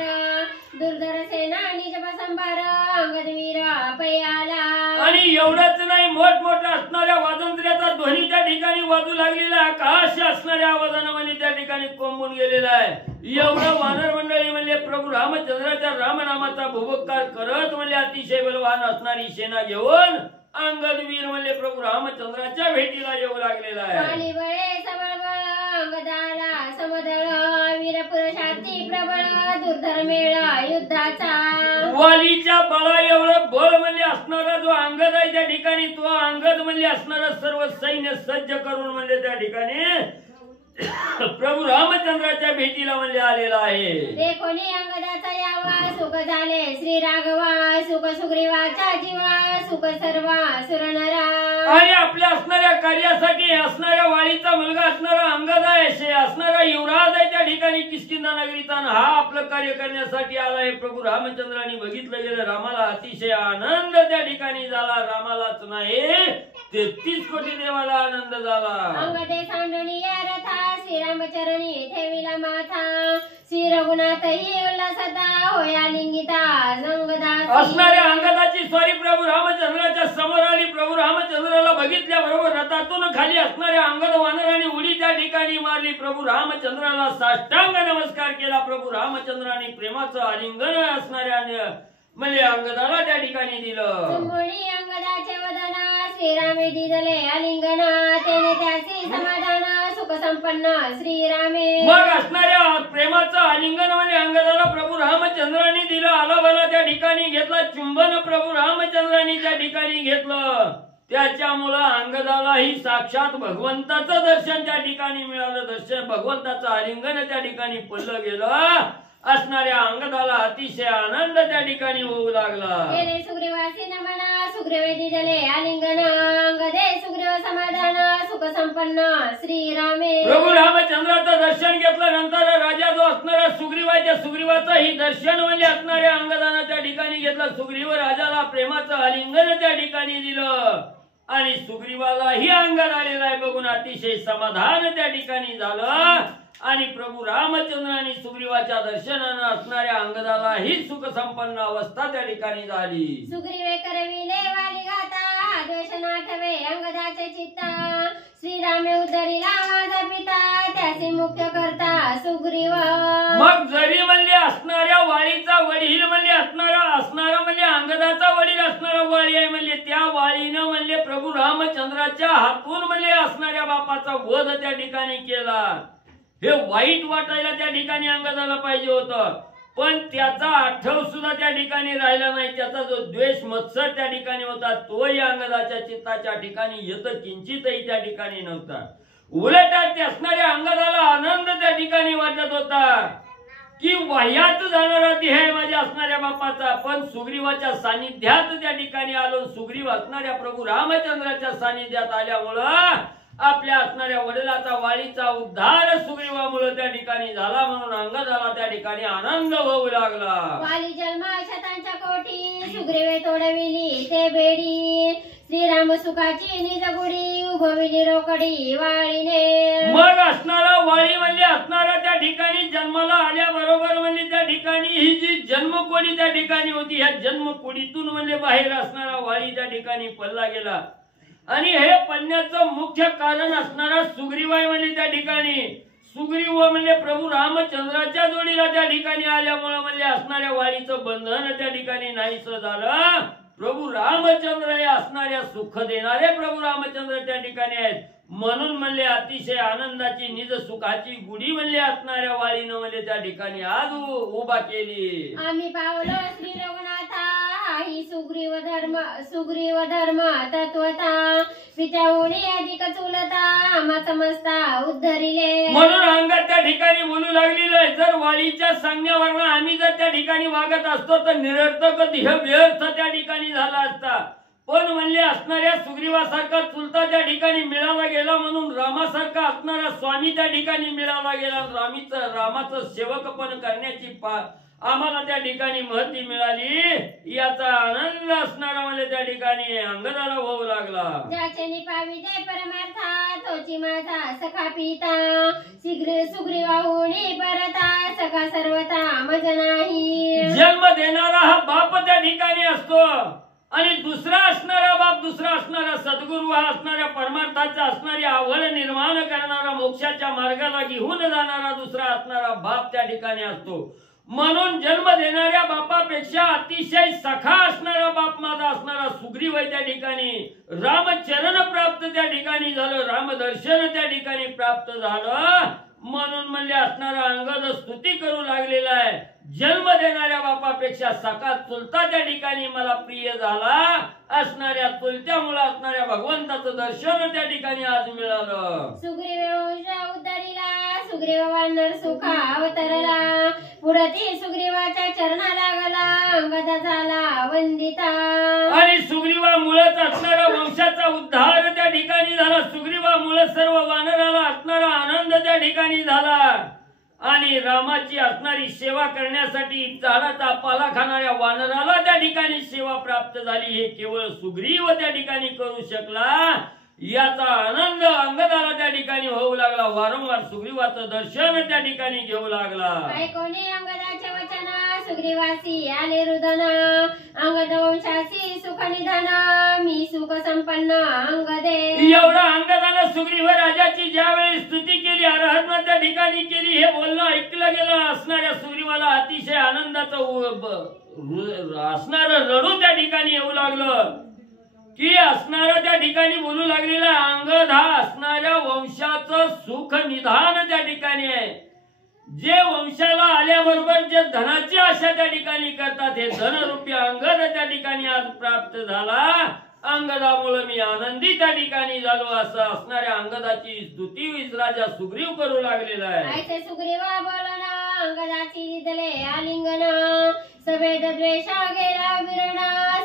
दुर्धर सेना निजप संभार अंगदवीर पयाला. आणि एवढंच नाही, मोठमोठ्या असणाऱ्या वाजंत्र्याचा ध्वनी त्या ठिकाणी वाजू लागलेला आहे. आकाश असणाऱ्या आवाजानं म्हणजे त्या ठिकाणी कोंबून गेलेला आहे. एवढं वानर मंडळी म्हणजे प्रभू रामचंद्राच्या रामनामाचा भुभुकार करत म्हणजे अतिशय बलवान असणारी सेना घेऊन अंगदवीर म्हणजे प्रभू रामचंद्राच्या भेटीला येऊ लागलेला आहे. बळे सबळ अंगदाला समदळ वीर वीर पुरुषार्थी प्रबळ दुर्धर्मेळ युद्धाचा वालीच्या बळा एवढं बळ म्हणजे असणारा जो अंगद आहे त्या ठिकाणी तो अंगद म्हणजे असणारा सर्व सैन्य सज्ज करून म्हणजे त्या ठिकाणी प्रभू रामचंद्राच्या भेटीला म्हणजे आलेला आहे. देखोनी अंगदाचा यावा सुख झाले श्री राघवा सुख सुग्रीवाचा जीवा सुख सर्वा सुरनरा आणि आपल्या असणाऱ्या कार्यासाठी असणाऱ्या वाळीचा मुलगा असणारा अंगद आहे असणारा युवराज आहे त्या ठिकाणी किष्किंधा नगरीचा हा आपलं कार्य करण्यासाठी आला आहे. प्रभू रामचंद्रांनी बघितलं गेलं रामाला अतिशय आनंद त्या ठिकाणी झाला. रामालाच नाही 33 कोटी देवाला आनंद झाला. अंगदे सांडणी या रथा श्रीरामचरणी ठेविला माथा श्री रघुनाथही उल्हासता होया लिंगिता जंगदासी असणाऱ्या अंगदाची स्वारी प्रभू रामचंद्राच्या समोर आली. प्रभू रामचंद्राला बघितल्या बरोबर रथातून खाली असणाऱ्या अंगद वानरांनी उडी त्या ठिकाणी मारली. प्रभू रामचंद्राला साष्टांग नमस्कार केला. प्रभू रामचंद्रांनी प्रेमाचं आलिंगन असणाऱ्या म्हणजे अंगदाला त्या ठिकाणी दिलं. चुंबुणी अंगदाचे वदना श्रीरामे दिदले आलिंगना तेने त्याचे समाधान सुख संपन्न श्रीरामे मग असणाऱ्या प्रेमाचं आलिंगन म्हणजे अंगदाला प्रभू रामचंद्रांनी दिलं. आलाबाला त्या ठिकाणी घेतला. चुंबन प्रभू रामचंद्रांनी त्या ठिकाणी घेतलं. त्याच्यामुळं अंगदालाही साक्षात भगवंताचं दर्शन त्या ठिकाणी मिळालं. दर्शन भगवंताचं आलिंगन त्या ठिकाणी पडलं गेलं. असणाऱ्या अंगदाला अतिशय आनंद त्या ठिकाणी होऊ लागला. गेले सुग्रीवासी नमना सुग्रीवे दिदले आलिंगन अंगदे सुग्रीव समाधान सुख संपन्न श्रीरामे प्रभू रामचंद्राचं दर्शन घेतल्यानंतर राजा जो असणारा सुग्रीवाच्या सुग्रीवाचंही दर्शन म्हणजे असणाऱ्या अंगदानं त्या ठिकाणी घेतलं. सुग्रीव राजाला प्रेमाचं आलिंगन त्या ठिकाणी दिलं आणि सुग्रीवालाही अंगद आलेला आहे बघून अतिशय समाधान त्या ठिकाणी झालं. आणि प्रभू रामचंद्रांनी सुग्रीवाच्या दर्शनानं असणाऱ्या अंगदालाही सुख संपन्न अवस्था त्या ठिकाणी झाली. सुग्रीवे करविले वाली गाता द्वेष नाठवे अंगदाचे चित्ता श्रीरामे उद्धरिला माझा पिता त्याचे मुख्य करता सुग्रीव मग जरी म्हणजे असणाऱ्या वाळीचा वडील म्हणजे असणारा म्हणजे अंगदाचा वडील असणारा वाळी आहे म्हणजे त्या वाळीनं म्हणजे प्रभू रामचंद्राच्या हातून म्हणजे असणाऱ्या बापाचा वध त्या ठिकाणी केला. हे वाईट वाटायला त्या ठिकाणी अंगदाला पाहिजे होतं पण त्याचा आठव सुद्धा त्या ठिकाणी राहिला नाही. त्याचा जो द्वेष मत्सर त्या ठिकाणी होता तोही अंगदाच्या चित्ताच्या ठिकाणी येत किंचितही त्या ठिकाणी नव्हता. उलट त्या असणाऱ्या अंगदाला आनंद त्या ठिकाणी वाटत होता की वाह्यात जाणारा देह आहे माझ्या असणाऱ्या बापाचा. पण सुग्रीवाच्या सानिध्यात त्या ठिकाणी आलो. सुग्रीव असणाऱ्या प्रभू रामचंद्राच्या सानिध्यात आल्यामुळं आपल्या असणाऱ्या वडिलाचा वाळीचा उद्धार सुग्रीवामुळे त्या ठिकाणी झाला म्हणून अंगदाला त्या ठिकाणी आनंद होऊ लागला. वाली जन्मा शतांच्या कोटी सुग्रीवे तोडविली ते बेडी श्रीराम सुखाची निज गुडी उभविली रोकडी वाळीने मग असणारा वाळी म्हणजे असणारा त्या ठिकाणी जन्माला आल्याबरोबर म्हणजे त्या ठिकाणी ही जी जन्मकोडी त्या ठिकाणी होती ह्या जन्मकोडीतून म्हणजे बाहेर असणारा वाळी त्या ठिकाणी पडला गेला. आणि हे पडण्याचं मुख्य कारण असणारा सुग्रीवाय म्हणजे त्या ठिकाणी सुग्रीव म्हणजे प्रभू रामचंद्राच्या जोडीला त्या ठिकाणी आल्यामुळे म्हणजे असणाऱ्या वाळीचं बंधन त्या ठिकाणी नाहीसं झालं. प्रभू रामचंद्र हे असणाऱ्या सुख देणारे प्रभू रामचंद्र त्या ठिकाणी आहेत म्हणून म्हणले अतिशय आनंदाची निज सुखाची गुढी म्हणले असणाऱ्या वाळीनं म्हणजे त्या ठिकाणी आज उभा केली. आम्ही पावलो श्री रघुनाथा ही सुग्रीव धर्म तत्वता पित्याहुनी अधिक चुलता आम्हा समजता उद्धरिले म्हणून अंगात त्या ठिकाणी बोलू लागलेलं आहे. जर वाळीच्या सांगण्यावरनं आम्ही जर त्या ठिकाणी वागत असतो तर निरर्थक देह व्यर्थ त्या ठिकाणी झाला असता. पण म्हणले असणाऱ्या सुग्रीवासारखा चुलता त्या ठिकाणी मिळाला गेला म्हणून रामासारखा असणारा स्वामी त्या ठिकाणी मिळाला गेला. रामाचं सेवकपण करण्याची आम्हाला त्या ठिकाणी महती मिळाली याचा आनंद असणारा म्हणजे त्या ठिकाणी अंगदाला होऊ लागला. ज्याचे निपाविजे परमार्था तोची माझा सखा पिता सुग्रीवाहुनी परता सखा सर्वता मज नाही. जन्म देणारा हा बाप त्या ठिकाणी असतो आणि दुसरा असणारा बाप दुसरा असणारा सद्गुरू हा असणाऱ्या परमार्थाचा असणारी आवड निर्माण करणारा मोक्षाच्या मार्गाला घेऊन जाणारा दुसरा असणारा बाप त्या ठिकाणी असतो. म्हणून जन्म देणाऱ्या बापापेक्षा अतिशय सखा असणारा बाप माझा असणारा सुग्रीव आहे त्या ठिकाणी. रामचरण प्राप्त त्या ठिकाणी झालं, रामदर्शन त्या ठिकाणी प्राप्त झालं. म्हणून म्हणले असणारा अंगद स्तुती करू लागलेला आहे. जन्म देणाऱ्या बापापेक्षा सखा चुलता त्या ठिकाणी मला प्रिय झाला. असणाऱ्या चुलत्यामुळे असणाऱ्या भगवंताचं दर्शन त्या ठिकाणी आज मिळालं. सुग्रीव उतरिला, सुग्रीव वानर सुखा अवतरला. पुढती सुग्रीवाच्या चरणा लागला, अंगद झाला वंदिता. आणि सुग्रीवामुळेच असणारा वंशाचा उद्धार त्या ठिकाणी झाला. सुग्रीवामुळे सर्व वानराला असणारा आनंद त्या ठिकाणी झाला. आणि रामाची असणारी सेवा करण्यासाठी झाडाचा पाला खाणाऱ्या वानराला त्या ठिकाणी सेवा प्राप्त झाली. हे केवळ सुग्रीव त्या ठिकाणी करू शकला. याचा आनंद अंगदाला त्या ठिकाणी होऊ लागला. वारंवार सुग्रीवाचं दर्शन त्या ठिकाणी घेऊ लागला. ऐकोने अंगदाचे वचन, सुग्रीवासी आले रुदन. अंगद वंशासी सुख निधन, मी सुख संपन्न अंगदे. एवढा अंगदानं सुग्रीव राजाची ज्यावेळी स्तुती केली, आराधना त्या ठिकाणी केली, हे बोलणं ऐकलं गेलं. असणाऱ्या सुग्रीवाला अतिशय आनंदाचं असणार रडू त्या ठिकाणी येऊ लागलं. की असणारा त्या ठिकाणी बोलू लागलेला अंगद हा असणाऱ्या वंशाचं सुख निधान त्या ठिकाणी आहे. जे वंशाला आल्याबरोबर जे धनाची आशा त्या ठिकाणी करतात, हे धनरूपी अंगद त्या ठिकाणी आज प्राप्त झाला. अंगदामुळे मी आनंदी त्या ठिकाणी झालो. असं असणाऱ्या अंगदाची स्तुती राजा सुग्रीव करू लागलेला आहे. ऐसे सुग्रीवा बोलना, अंगदाची दिले आलिंगन. सभेद द्वेषा गेला विरण,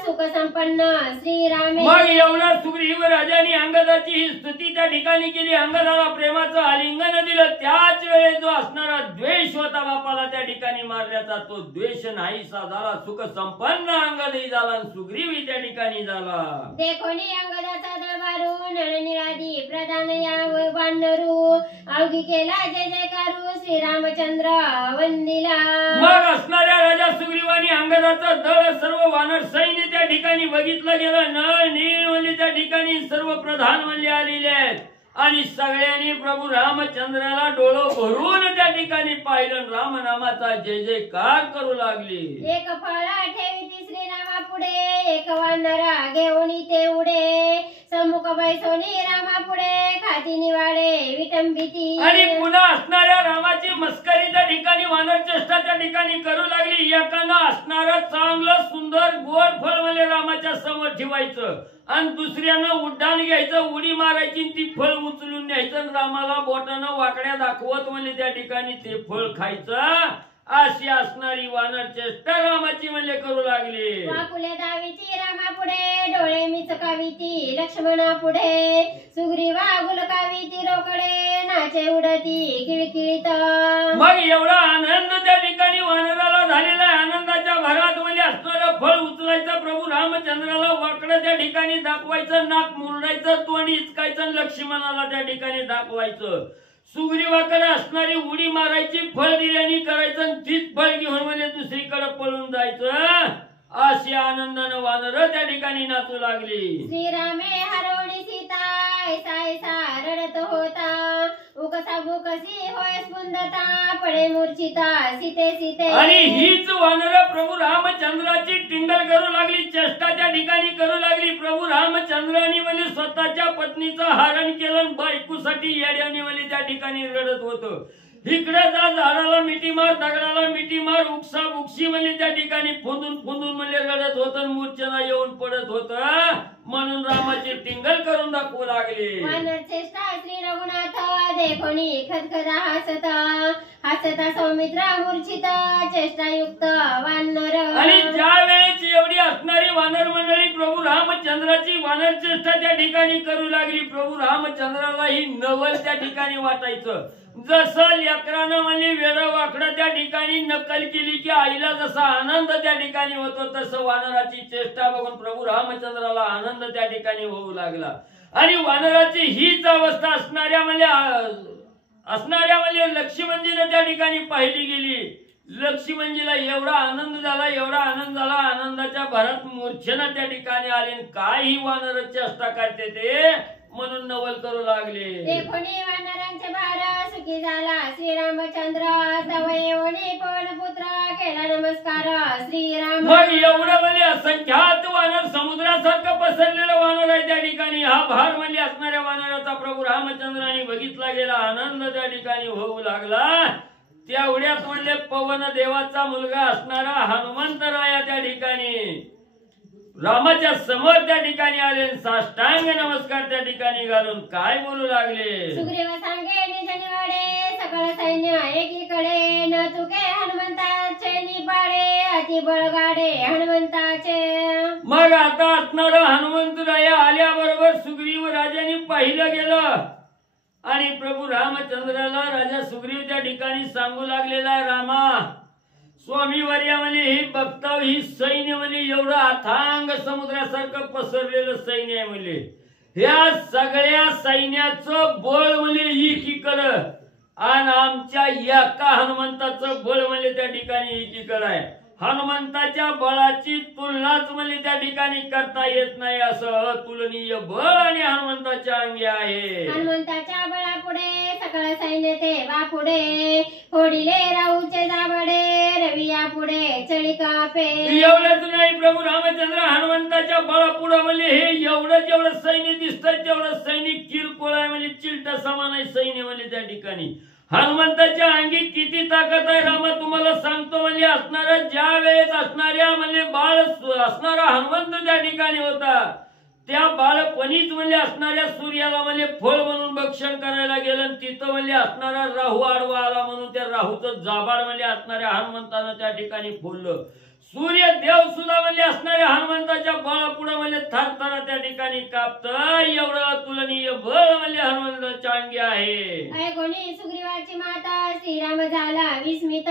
सुख संपन्न श्रीरामे. मग एवढा सुग्रीव राजाने अंगदाची ही स्तुती त्या ठिकाणी केली. अंगदाला प्रेमाचं आलिंगन दिलं. त्याच वेळेस जो असणारा द्वेष होता बापाला त्या ठिकाणी मारल्याचा, तो द्वेष नाहीसा झाला. सुख संपन्न अंगदही झाला, सुग्रीवही त्या ठिकाणी झाला. देखोनी अंगदाचा दरबारू, नळनिरादी प्रधान या वानरू. अवघी केला जय जयकारू, श्रीरामचंद्र वंदिला. मग असणाऱ्या राजा सुग्रीवानी अंगदाचं दळ सर्व वानर सैन्य त्या ठिकाणी बघितलं गेलं. नळ नीळ म्हणजे त्या ठिकाणी सर्व प्रधान म्हणजे आलेले आहेत. आणि सगळ्यांनी प्रभू रामचंद्राला डोळं भरून त्या ठिकाणी पाहिलं. रामनामाचा जय जयकार करू लागले. एक फळ ठेवी श्रीरामा पुढे, एक वानरा घेऊन ते उडे. सम्मुख बैसोनी रामा पुढे, खाती निवाडे विटंबिती. आणि पुन्हा असणाऱ्या रामाची मस्करी त्या ठिकाणी वानर चेष्टा त्या ठिकाणी करू लागली. एकानं असणारं चांगलं सुंदर गोड फळ म्हणजे रामाच्या समोर ठेवायचं आणि दुसऱ्यानं उड्डाण घ्यायचं, उडी मारायची, ती फळ उचलून न्यायचं. रामाला बोटानं वाकड्या दाखवत म्हणजे त्या ठिकाणी ते फळ खायचं. अशी असणारी वानर चेष्टा रामाची म्हणजे करू लागली. वाकुले दावीती रामा पुढे, डोळे मिचकावीती लक्ष्मणा पुढे. सुग्रीवा गुलकावीती रोकडे, नाचे उडती किळकिळीत. मग एवढा आनंद त्या ठिकाणी वानराला झालेला आहे. आनंदाच्या भरात म्हणजे असणारं फळ उचलायचं, प्रभू रामचंद्राला वाकडं त्या ठिकाणी दाखवायचं, नाक मुरडायचं, तोंड इचकायचं, लक्ष्मणाला त्या ठिकाणी दाखवायचं. सुग्रीवाकडे असणारी उडी मारायची, फळ दिल्याने करायचं, तीच फळ घेऊन म्हणजे दुसरीकडे पळून जायचं. अशी आनंदानं वानर त्या ठिकाणी नाचू लागली. श्रीरामे हरवणी सीता, ऐसा ऐसा रडत होता. उकसा बुकसी होय स्पुंदता, पडे मूर्छिता सीते सीते. आणि हीच वानर प्रभू रामचंद्राची टिंगल करू लागली, चेष्टा त्या ठिकाणी करू लागली. प्रभू रामचंद्राने म्हणजे स्वतःच्या पत्नीचं हरण केलं, बायकोसाठी येड्याने म्हणजे त्या ठिकाणी रडत होतं. इकडे जा, झाडाला मिठी मार, दगडाला मिठी मार, उपसा बुक्सी म्हणजे त्या ठिकाणी फुंदून फुंदून म्हणजे रडत होत, मूर्छना येऊन पडत होत. म्हणून रामाची टिंगल करून दाखवू लागले. वानर चेष्टा श्री रघुनाथ, देखोनी खदखदा हसता. हसता सौमित्र मूर्छित, चेष्टायुक्त वानर. आणि ज्या वेळेस एवढी असणारी वानर मंडळी प्रभू रामचंद्राची वानर चेष्टा त्या ठिकाणी करू लागली. प्रभू रामचंद्राला ही नवल त्या ठिकाणी वाटायचं. जसं लेकरानं म्हणजे वेडं वाकडं त्या ठिकाणी नक्कल केली की आईला जसा आनंद त्या ठिकाणी होतो, तसं वानराची चेष्टा बघून प्रभू रामचंद्राला आनंद त्या ठिकाणी होऊ लागला. आणि वानराची हीच अवस्था असणाऱ्या म्हणजे लक्ष्मणजीने त्या ठिकाणी पाहिली गेली. लक्ष्मणजीला एवढा आनंद झाला, एवढा आनंद झाला, आनंदाच्या भरात मूर्छना त्या ठिकाणी आली. काय ही वानर चेष्टा करते ते म्हणून नवल करू लागले. देखोनी वानरांचे भार सुखी झाला श्रीरामचंद्र तवये वणी पवन पुत्र केला नमस्कार श्रीराम. मग एवढं म्हणजे असंख्यात वानर समुद्रासारखं पसरलेलं वानर आहे त्या ठिकाणी. हा भार म्हणजे असणाऱ्या वानराचा प्रभू रामचंद्राने बघितला गेला. आनंद त्या ठिकाणी होऊ लागला. तेवढ्यात म्हणजे पवन देवाचा मुलगा असणारा हनुमंतराया त्या ठिकाणी रामाच्या समोर त्या ठिकाणी आले. साष्टांग नमस्कार त्या ठिकाणी घालून काय बोलू लागले. सुग्रीव सांगे निज निवाडे सकळ सैन्य एकीकडे न चुके हनुमंताचे निपाडे अति बळगाडे हनुमंताचे. मग आता असणार हनुमंतराया आल्याबरोबर सुग्रीव राजाने पाहिलं गेलं आणि प्रभू रामचंद्राला राजा सुग्रीव त्या ठिकाणी सांगू लागलेला, रामा स्वामी वर्या म्हणे ही बघताव ही सैन्य म्हणे एवढं अथांग समुद्रासारखं पसरलेलं सैन्य आहे म्हणे. ह्या सगळ्या सैन्याचं बळ म्हणे एकीकडं आणि आमच्या एका हनुमंताचं बळ म्हणजे त्या ठिकाणी एकीकडं आहे. हनुमंताच्या बळाची तुलनाच म्हणजे त्या ठिकाणी करता येत नाही. असं अतुलनीय बळ आणि हनुमंताच्या अंगी आहे. हनुमंताच्या बळापुढे सकळ सैन्य ते वापुढे फोडिले राऊचे दाबडे रविया पुढे चळी कापे. एवढंच नाही प्रभू रामचंद्र हनुमंताच्या बळापुढे म्हणजे हे एवढं जेवढं सैन्य दिसतंय तेवढं सैनिक किरकोळ आहे म्हणजे चिलटा समान आहे सैन्य म्हणजे त्या ठिकाणी. हनुमंताच्या अंगी किती ताकद आहे रामा तुम्हाला सांगतो. म्हणजे असणारा ज्या वेळेस असणाऱ्या म्हणजे बाळ असणारा हनुमंत त्या ठिकाणी होता त्या बाळपणीच म्हणजे असणाऱ्या सूर्याला म्हणजे फळ म्हणून भक्षण करायला गेलं. तिथं म्हणजे असणारा राहू आडवा आला म्हणून त्या राहूचं जाबाड म्हणजे असणाऱ्या हनुमंतानं त्या ठिकाणी फोडलं. सूर्य देव सुद्धा म्हणजे असणाऱ्या हनुमंताच्या बळापुढे म्हणजे थरथरा त्या ठिकाणी कापत. एवढं अतुलनीय बळ म्हणजे हनुमंताच्या अंगी आहे. कोणी सुग्रीवाची माता श्रीराम झाला विस्मित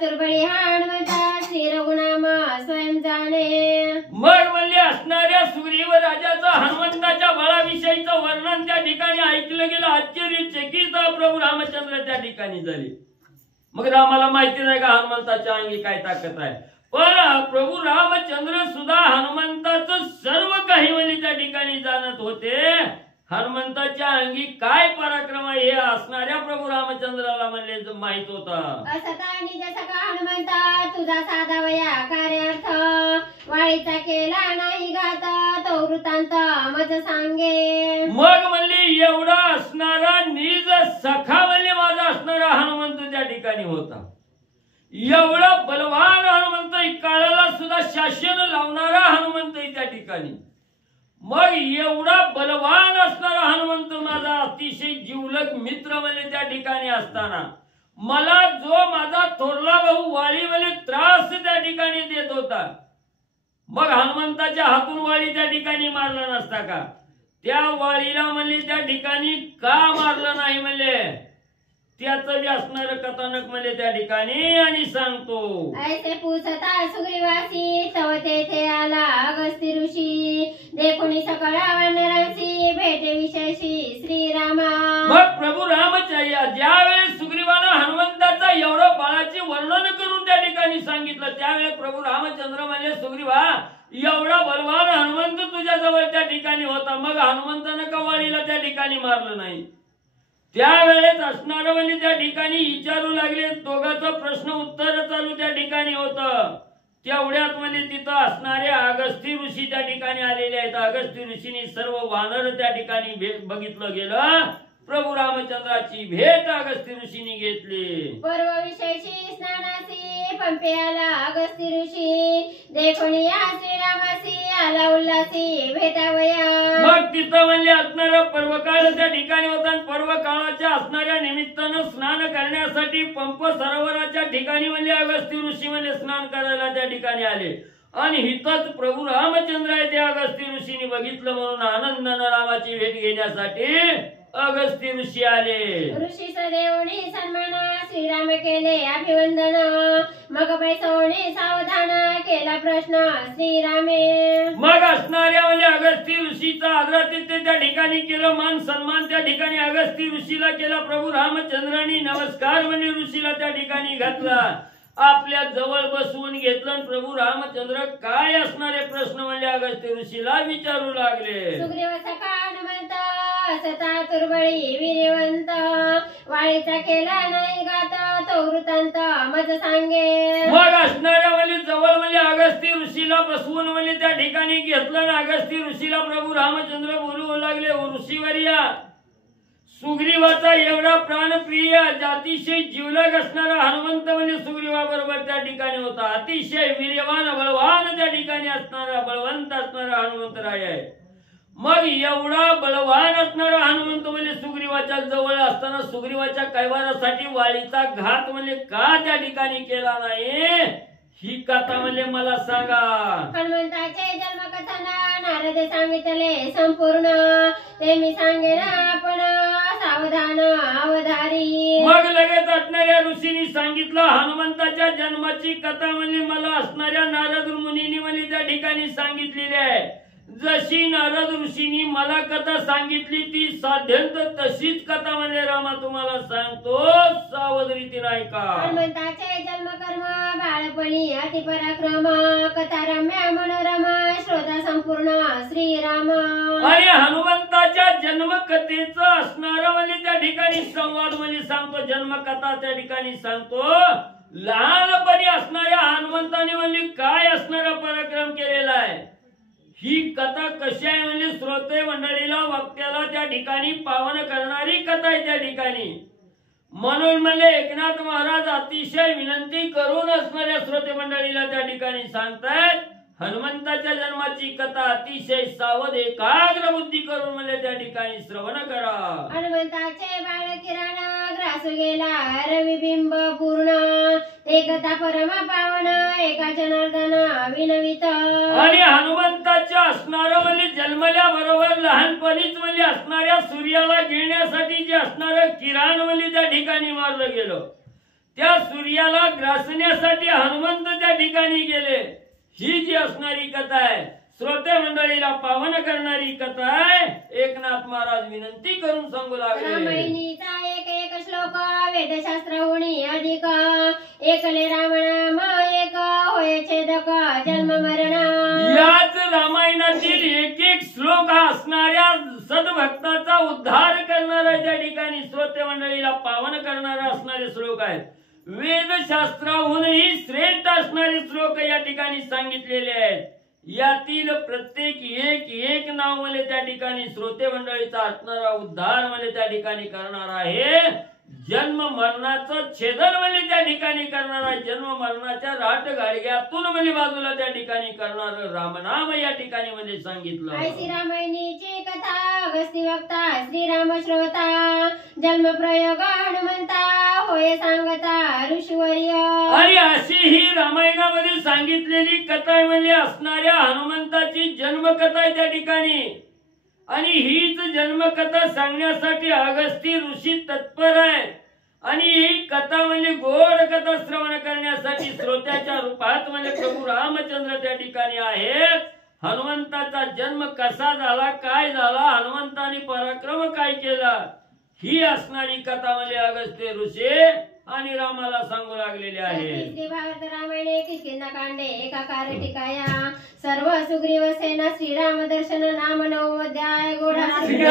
तुर्बळी हनुमंता श्री रघुनाम स्वयं जाणे. मग म्हणजे असणाऱ्या सुग्रीव राजाचं हनुमंताच्या बळाविषयीचं वर्णन त्या ठिकाणी ऐकलं गेलं. आश्चर्यचकित प्रभू रामचंद्र त्या ठिकाणी झाले. मग रामाला माहिती नाही का हनुमंताच्या अंगी काय ताकद आहे. पण प्रभू रामचंद्र सुद्धा हनुमंताचं सर्व काही म्हणजे त्या ठिकाणी जाणत होते. हनुमंताच्या अंगी काय पराक्रम आहे हे असणाऱ्या प्रभू रामचंद्राला म्हणले माहित होता. असता निज सखा हनुमंता तुझा साधा वया कार्यार्थ वाळीचा केला नाही घात तो वृत्तांत मज सांगे. मग म्हणले एवढा असणारा निज सखा म्हणजे माझा असणारा हनुमंत त्या ठिकाणी होता. एवढा बलवान हनुमंत काळाला सुद्धा शासन लावणारा हनुमंत त्या ठिकाणी. मग एवढा बलवान असणारा हनुमंत माझा अतिशय जीवलग मित्र म्हणजे त्या ठिकाणी असताना मला जो माझा थोरला भाऊ वाळीमध्ये त्रास त्या ठिकाणी देत होता. मग हनुमंताच्या हातून वाळी त्या ठिकाणी मारला नसता का. त्या वाळीला म्हणले त्या ठिकाणी का मारलं नाही म्हणले त्याचं बी असणार कथानक म्हणजे त्या ठिकाणी आणि सांगतो. ऐसे पूछता सुग्रीवासी तव तेथे आला अगस्ती ऋषी देखुनी सकळ वानरांसी भेटे विशेषी श्रीरामा. मग प्रभू रामचंद्र ज्यावेळेस सुग्रीवानं हनुमंताचा एवढं बाळाचे वर्णन करून त्या ठिकाणी सांगितलं त्यावेळेस प्रभू रामचंद्र म्हणजे सुग्रीवा एवढा बलवान हनुमंत तुझ्या जवळ त्या ठिकाणी होता. मग हनुमंतानं का वाळीला त्या ठिकाणी मारलं नाही. त्यावेळेस असणार म्हणजे त्या ठिकाणी विचारू लागले. दोघांचा प्रश्न उत्तर चालू त्या ठिकाणी होतं. तेवढ्यात म्हणजे तिथं असणारे अगस्ती ऋषी त्या ठिकाणी आलेले आहेत. अगस्ती ऋषींनी सर्व वानर त्या ठिकाणी बघितलं गेलं. प्रभू रामचंद्राची भेट अगस्ती ऋषींनी घेतली. पर्व विशेषी स्नानासी पंपे आला अगस्ती ऋषी देखुनी या श्रीरामासी आला उल्हासी भेटावया. मग तिथं म्हणजे असणारा पर्व काळ त्या ठिकाणी होता. पर्व काळाच्या असणाऱ्या निमित्तानं स्नान करण्यासाठी पंप सरोवराच्या ठिकाणी म्हणजे अगस्ती ऋषी म्हणजे स्नान करायला त्या ठिकाणी आले. आणि हितच प्रभू रामचंद्र आहे ते अगस्ती ऋषींनी बघितलं म्हणून आनंदानं रामाची भेट घेण्यासाठी अगस्ती ऋषी आले. ऋषी सदेवणी सन्मान श्रीराम केले अभिवंदन मग पैसवणी सावधान केला प्रश्न श्रीरामे. मग असणाऱ्या म्हणजे अगस्ती ऋषीचा आदरातिथ्य त्या ठिकाणी केलं. मान सन्मान त्या ठिकाणी अगस्ती ऋषीला केला. प्रभू रामचंद्रांनी नमस्कार म्हणजे ऋषीला त्या ठिकाणी घातला. आपल्या जवळ बसवून घेतलं. प्रभू रामचंद्र काय असणारे प्रश्न म्हणजे अगस्ती ऋषीला विचारू लागले. सुग्रीव सखा हनुमंत असता तुर्बळी वीर्यवंत वाळीचा केला नाही गात तो वृत्तांत मज सांगे. मग असणाऱ्या म्हणजे जवळ म्हणजे अगस्ती ऋषीला बसवून म्हणजे त्या ठिकाणी घेतलं ना. अगस्ती ऋषीला प्रभू रामचंद्र बोलू लागले, ऋषीवर्या सुग्रीवाचा एवढा प्राणप्रिय अतिशय जीवलग असणारा हनुमंत म्हणजे सुग्रीवाबरोबर त्या ठिकाणी होता. अतिशय वीर्यवान बलवान त्या ठिकाणी असणारा बळवंत असणारा हनुमंतराय आहे. मग एवढा बलवान असणारा हनुमंत म्हणजे सुग्रीवाच्या जवळ असताना सुग्रीवाच्या कैवारासाठी वाळीचा घात म्हणजे का त्या ठिकाणी केला नाही, ही कथा म्हणजे मला सांगा. हनुमंताचे जन्मकथाना नारद सांगितले संपूर्ण, ते मी सांगेन आपण सावधान अवधारी. मग लगेच असणाऱ्या ऋषींनी सांगितलं हनुमंताच्या जन्माची कथा म्हणजे मला असणाऱ्या नारद मुनींनी म्हणजे त्या ठिकाणी सांगितलेली आहे. जशी नारद ऋषींनी मला कथा सांगितली ती साध्यंत तशीच कथा म्हणजे रामा तुम्हाला सांगतो, सावध रीतीने ऐका. हनुमंताचे जन्मकर्म बाळपणी अति पराक्रम, कथा रम्य मनोरम श्रोता संपूर्ण श्रीराम. आणि हनुमंताच्या जन्मकथेचं असणारं म्हणजे त्या ठिकाणी संवाद म्हणजे सांगतो, जन्मकथा त्या ठिकाणी सांगतो. लहानपणी असणाऱ्या हनुमंताने म्हणजे काय असणारा पराक्रम केलेला आहे, ही कथा कशी आहे म्हणजे श्रोते मंडळीला वक्त्याला त्या ठिकाणी पावन करणारी कथा आहे त्या ठिकाणी. म्हणून म्हणजे एकनाथ महाराज अतिशय विनंती करून असणाऱ्या श्रोते मंडळीला त्या ठिकाणी सांगतायत हनुमंताच्या जन्माची कथा अतिशय सावध एकाग्र बुद्धी करून म्हणजे त्या ठिकाणी श्रवण करा. हनुमंताचे बाळ किरण ग्रासू गेला रविबिंब पूर्ण, ते कथा परमा पावन एका जनार्दन विनवित. आणि हनुमंताच्या असणारं म्हणजे जन्मल्या बरोबर लहानपणीच म्हणजे असणाऱ्या सूर्याला गिळण्यासाठी जे असणारं किरण म्हणजे त्या ठिकाणी मारलं गेलं, त्या सूर्याला ग्रासण्यासाठी हनुमंत त्या ठिकाणी गेले. ही जी असणारी कथा आहे श्रोते मंडळीला पावन करणारी कथा आहे. एकनाथ महाराज विनंती करून सांगू लागले, रामायणीचा एक एक श्लोक वेदशास्त्रहुनी अधिक, एकले रामनाम एक होय छेदक जन्म मरण. याच रामायणातील एक एक श्लोक हा असणाऱ्या सद्भक्ताचा उद्धार करणारा त्या ठिकाणी श्रोते मंडळीला पावन करणारा असणारे श्लोक आहेत. वेदशास्त्राहूनही श्रेष्ठ असणारे श्लोक या ठिकाणी सांगितलेले आहेत. यातील प्रत्येक एक एक नाव मला त्या ठिकाणी श्रोते मंडळीचा असणारा उद्धार मला त्या ठिकाणी करणार आहे. जन्म मरणाचं छेदन म्हणजे त्या ठिकाणी करणारा, जन्म मरणाच्या राट गाडग्यातून म्हणजे बाजूला त्या ठिकाणी करणार रामनाम या ठिकाणी म्हणजे सांगितलं. ऐसी रामायणीची कथा अगस्ती वक्ता श्रीराम श्रोता, जन्म प्रयोग हनुमंता होय सांगता ऋषीवर्य. आणि अशी ही रामायणामध्ये सांगितलेली कथा आहे म्हणजे असणाऱ्या हनुमंताची जन्मकथा आहे त्या ठिकाणी. आणि हीच जन्मकथा सांगण्यासाठी अगस्ती ऋषी तत्पर आहे. आणि ही कथा म्हणजे गोड कथा श्रवण करण्यासाठी श्रोत्याच्या रूपात म्हणजे प्रभू रामचंद्र त्या ठिकाणी आहेत. हनुमंताचा जन्म कसा झाला, काय झाला, हनुमंताने पराक्रम काय केला, ही असणारी कथा म्हणजे अगस्त्य ऋषी आणि रामाला सांगू लागलेले आहे. श्री भारत रामायणे किष्किंधाकांडे एकाकार टिकाया, सर्व सुग्रीव सेना श्रीराम दर्शन नाम नवोध्याय. गोडा श्री